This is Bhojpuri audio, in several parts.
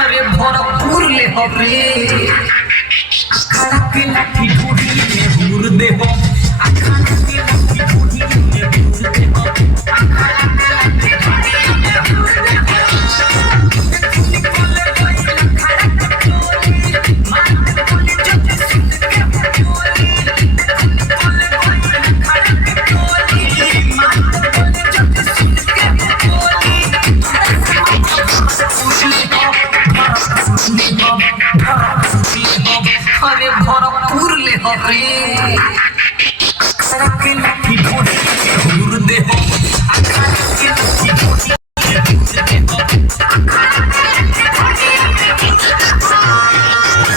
अरे भरपूर ले हरे अखाड़ा के लाठी ढूंढी में भूर दे हो अखाड़ा के लाठी ढूंढी में भूर दे हो अखाड़ा के लाठी ढूंढी में भूर दे हो निकल गई अखाड़ा के टोली मार बोली जब सुन के बोली निकल गई अखाड़ा के टोली मार बोली जब सुन के बोली अरे भरपूर ले हरे अखाड़ा के लाठी ढूंढी में भूर दे हो अखाड़ा के लाठी ढूंढी में भूर दे हो अखाड़ा के लाठी ढूंढी में भूर दे हो।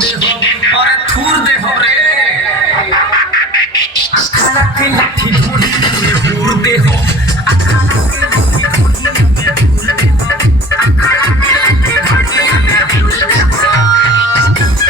थूर दे हो रे अखाड़ा के लाठी ढूंढी में भूर दे हो अखाड़ा के लाठी ढूंढी में भूर दे हो अखाड़ा के लाठी ढूंढी में भूर दे हो।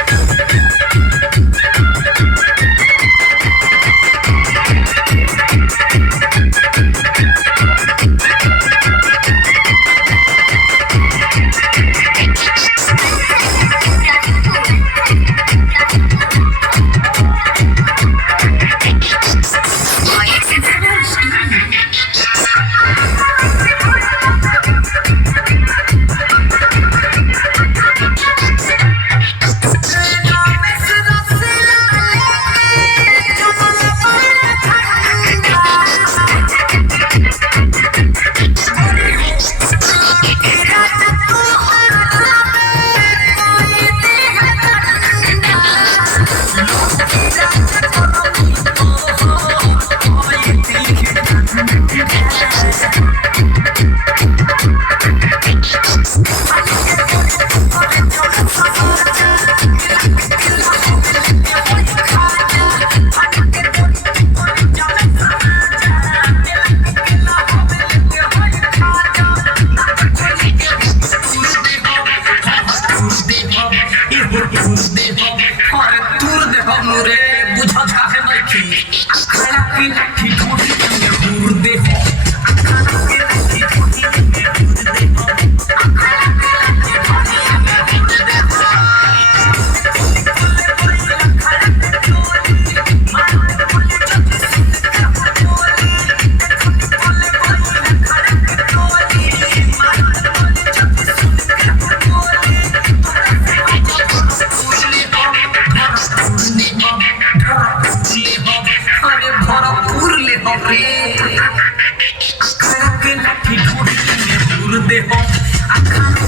बुझा है नहीं अखाड़ा के लाठी ढूंढी में भूर दे हो अखाड़ा के लाठी ढूंढी में भूर दे हो अखाड़ा के लाठी ढूंढी में भूर दे हो अखाड़ा के टोली मार बोली जब सुन के बोली निकल गई अखाड़ा के टोली मार बोली जब सुन के बोली अरे भरपूर ले हरे अखाड़ा के लाठी ढूंढी में भूर दे हो अखाड़ा